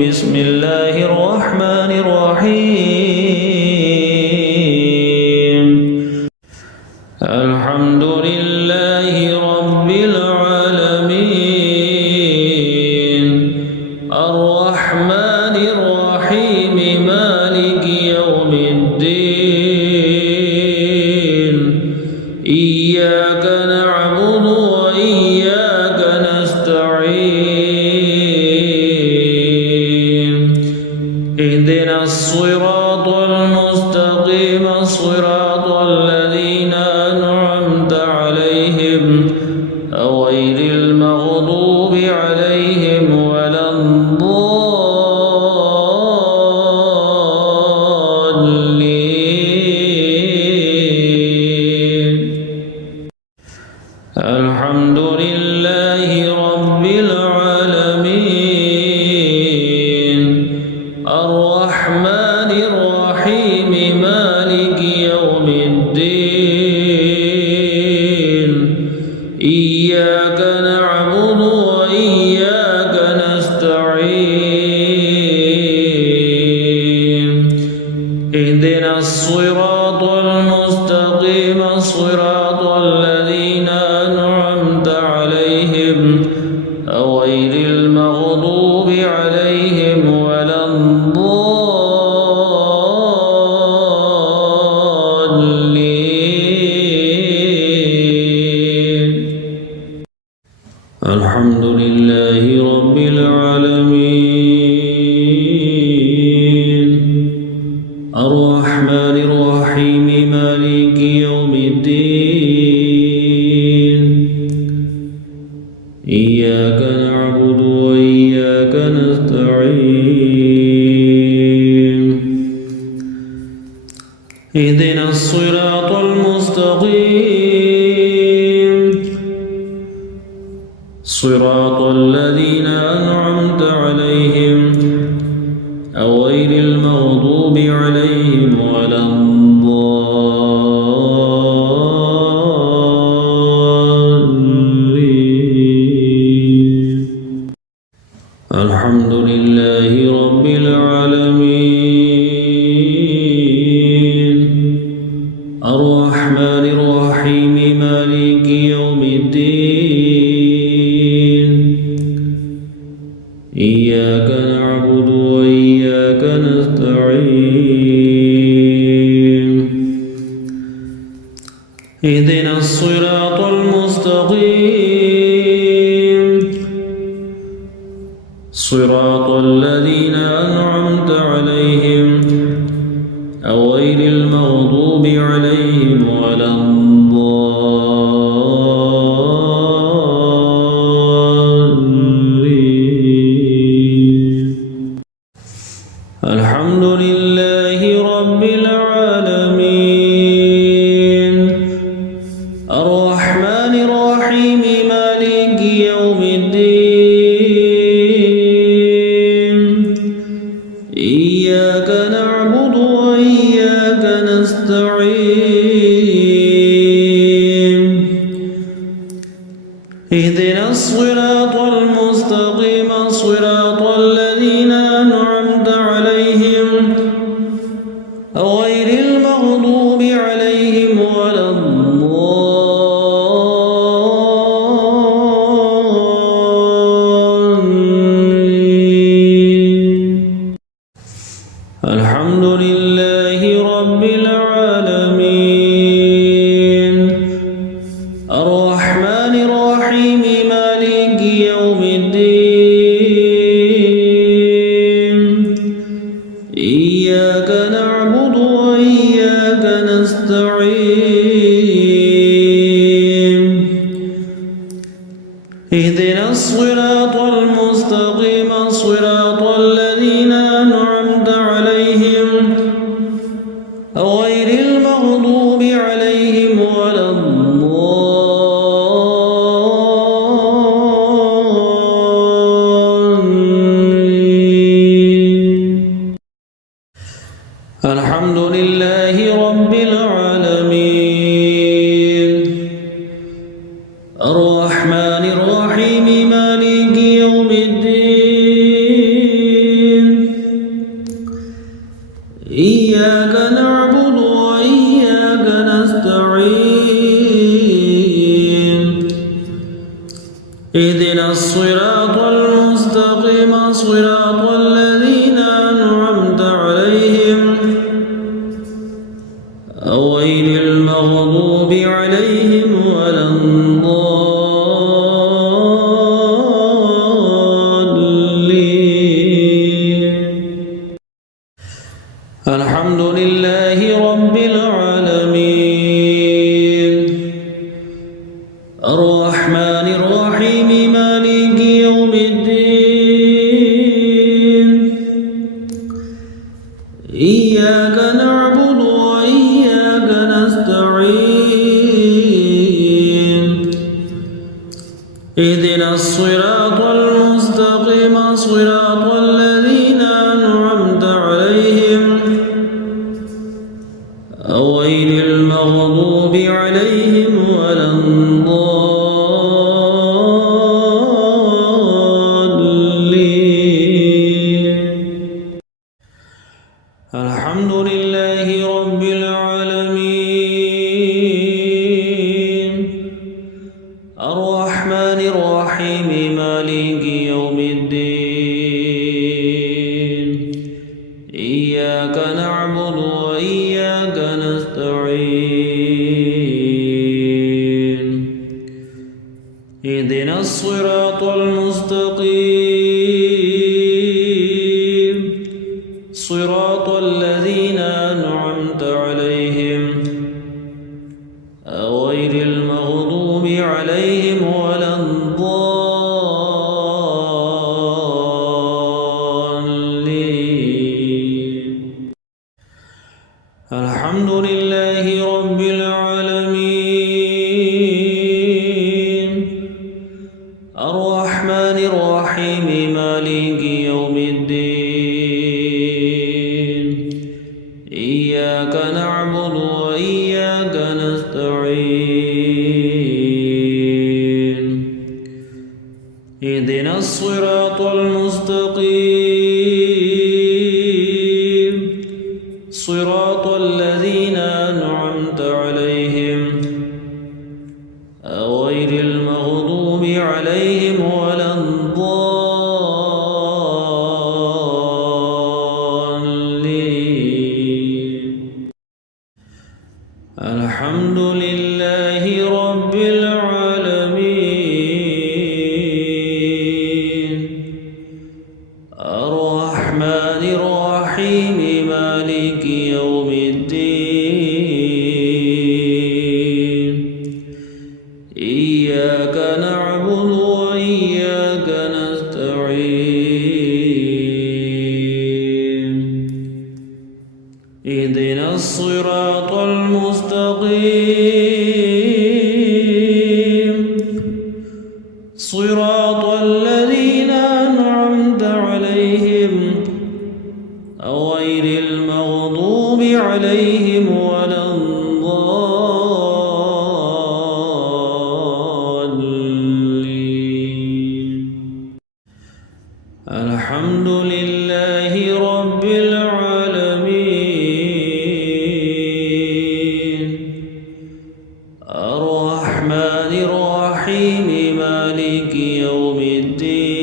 بسم الله الرحمن الرحيم الحمد لله رب العالمين الرحمن الرحيم مالك يوم الدين إياك نعبد وإياك نستعين اهدنا الصراط المستقيم صراط الذين أنعمت عليهم غير المغضوب عليهم ولا الضالين الحمد لله رب العالمين الرحمن الرحيم مالك يوم الدين إياك نعبد وإياك نستعين اهدنا الصراط المستقيم صراط الذين أنعمت عليهم غير المغضوب عليهم ولا الضالين الحمد لله رب العالمين الرحمن الرحيم مالك يوم الدين إياك نعبد وإياك نستعين اهدنا الصراط المستقيم صراط الذين أنعمت عليهم غير المغضوب عليهم ولا الضالين الحمد لله رب العالمين الرحمن الرحيم مالك يوم الدين إياك نعبد وإياك نستعين اهدنا الصراط المستقيم صراط الذين أنعمت عليهم غير المغضوب عليهم ولا الضالين الحمد لله رب العالمين الرحمن الرحيم مالك يوم الدين إياك نعبد وإياك نستعين اهدنا الصراط المستقيم صراط الذين أنعمت عليهم غير المغضوب عليهم ولا الضالين الحمد لله رب العالمين الرحمن الرحيم مالك يوم الدين إياك نعبد وإياك نستعين اهدنا الصراط المستقيم صراط الذين أنعمت عليهم غير المغضوب عليهم ولا الضالين الحمد لله رب العالمين الرحمن الرحيم مالك يوم الدين الصراط الذين أنعمت عليهم غير المغضوب عليهم ولا الضالين. الحمد لله رب العالمين الرحمن الرحيم مالك يوم الدين إياك نعبد وإياك نستعين اهدنا الصراط المستقيم صراط الذين أنعمت عليهم غير المغضوب عليهم ولا الضالين. الحمد لله رب العالمين الرحمن الرحيم مالك يوم الدين إياك نعبد وإياك نستعين اهدنا الصراط المستقيم صراط الذين أنعمت عليهم غير المغضوب عليهم ولا الضالين. الحمد لله رب العالمين الرحمن الرحيم مالك يوم الدين إياك نعبد وإياك نستعين اهدنا الصراط المستقيم صراط الذين أنعمت عليهم غير المغضوب عليهم ولا الضالين. الحمد لله رب العالمين الرحمن الرحيم مالك يوم الدين إياك نعبد وإياك نستعين اهدنا الصراط المستقيم صراط الذين أنعمت عليهم غير المغضوب عليهم ولا الضالين. الحمد لله رب العالمين الرحمن الرحيم مالك يوم الدين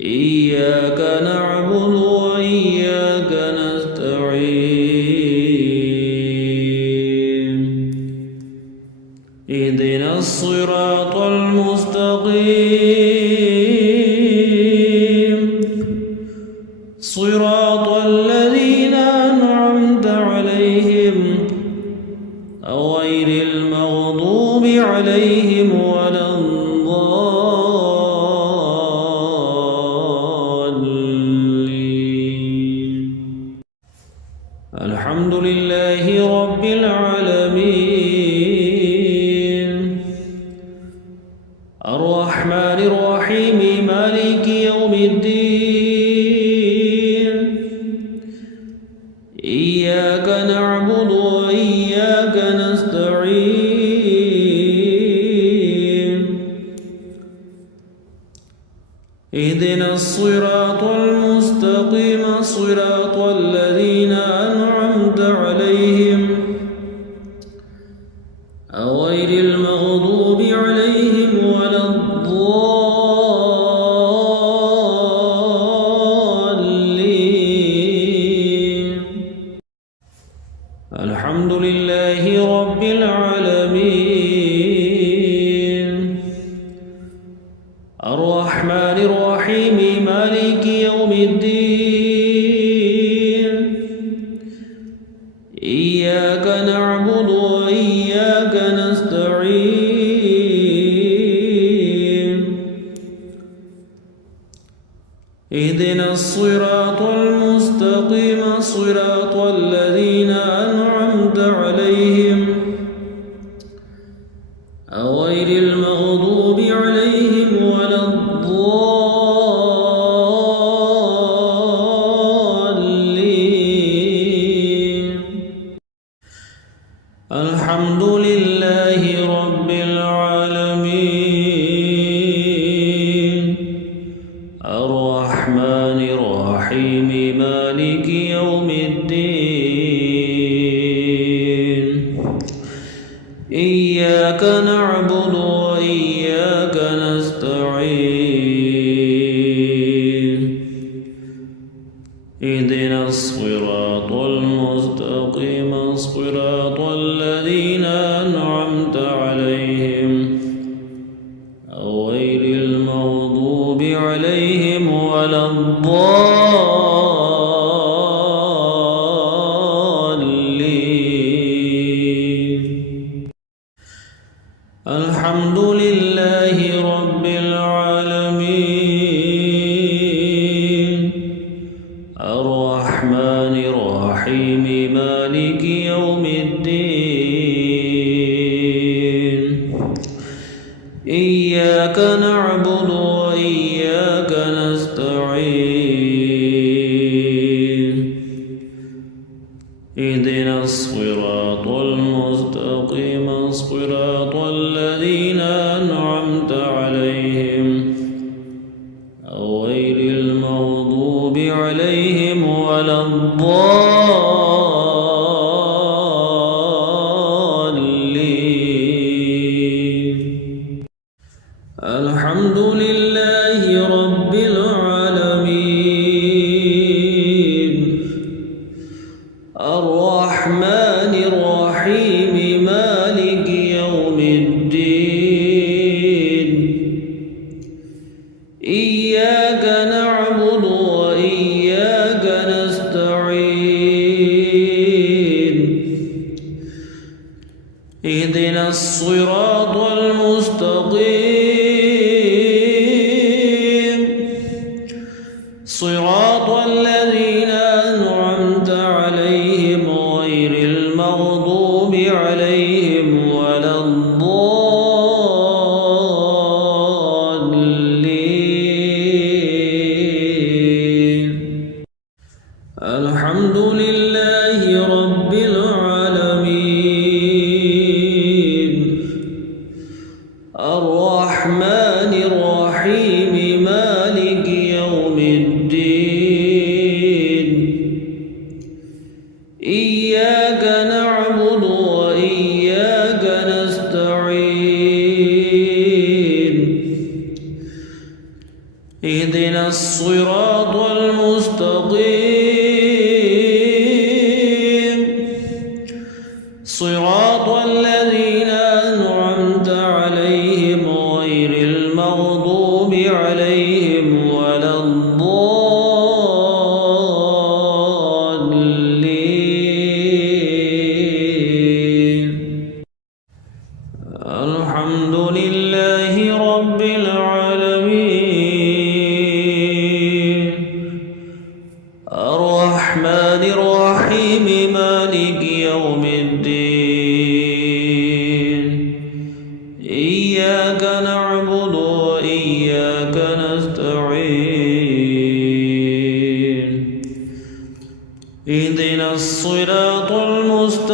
إياك نعبد وإياك نستعين اهدنا الصراط المستقيم صراط الذين أنعمت عليهم غير المغضوب عليهم ولا الضالين. الحمد لله رب العالمين الرحمن الرحيم مالك يوم الدين إياك نعبد وإياك نستعين اهدنا الصراط المستقيم صراط الذين أنعمت عليهم غير المغضوب عليهم ولا الضالين. الرحمن الرحيم مالك يوم الدين إياك نعبد وإياك نستعين اهدنا الصراط المستقيم صراط الذين أنعمت عليهم غير المغضوب عليهم ولا الضالين الحمد لله رب العالمين الرحمن الرحيم مالك يوم الدين إياك نعبد وإياك نستعين اهدنا الصراط المستقيم صراط الذين أنعمت عليهم غير المغضوب عليهم ولا الضالين الحمد لله رب العالمين الرحمن الرحيم مالك يوم الدين إياك نعبد وإياك نستعين اهدنا الصراط المستقيم صراط الذين أنعمت عليهم غير المغضوب عليهم ولا الضالين الحمد لله رب العالمين الرحمن الرحيم مالك يوم الدين إياك نعبد وإياك نستعين اهدنا الصراط المستقيم صراط الذين أنعمت عليهم غير المغضوب عليهم ولا الضالين الحمد لله رب العالمين الرحمن الرحيم مالك يوم الدين إياك نعبد وإياك نستعين اهدنا الصراط المستقيم صراط الذين أنعمت عليهم غير المغضوب عليهم ولا الضالين الحمد لله رب العالمين الرحمن الرحيم مالك يوم الدين إياك نعبد وإياك نستعين اهدنا الصراط المستقيم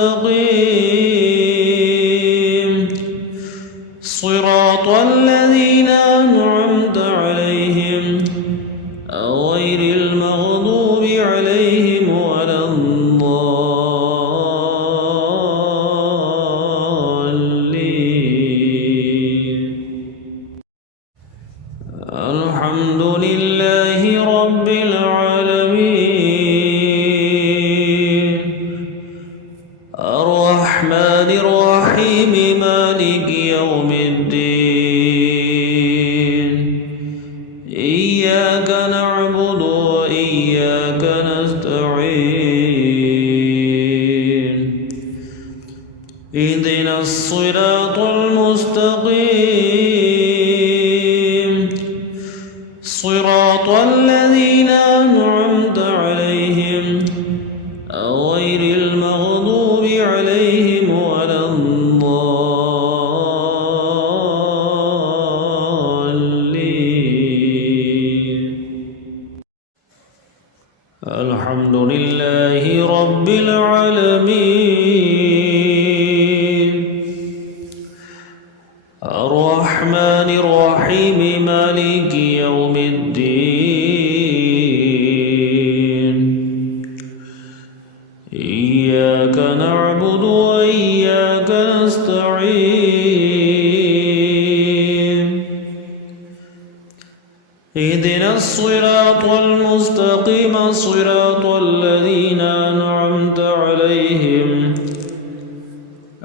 صراط الذين أنعمت عليهم غير المغضوب عليهم ولا الضالين الحمد لله رب العالمين الرحمن الرحيم مالك يوم الدين إياك نعبد وإياك نستعين اهدنا الصراط المستقيم صراط الذين أنعمت عليهم غير المغضوب عليهم ولا الضالين. الحمد لله رب العالمين الرحمن الرحيم مالك يوم الدين إياك نعبد وإياك نستعين اهدنا الصراط المستقيم صراط الذين أنعمت عليهم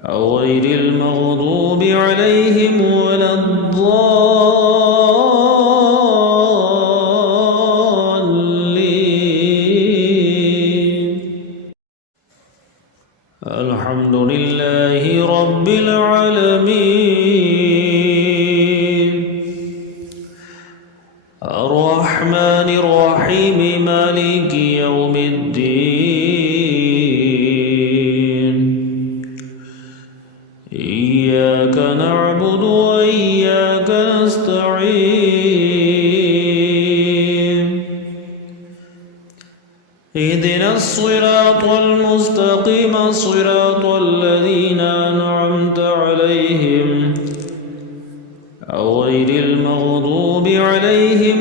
غير المغضوب عليهم ولا الضالين. الحمد لله رب العالمين الرحمن الرحيم مالك يوم الدين إياك نعبد وإياك نستعين اهدنا الصراط المستقيم صراط الذين أنعمت عليهم غير المغضوب عليهم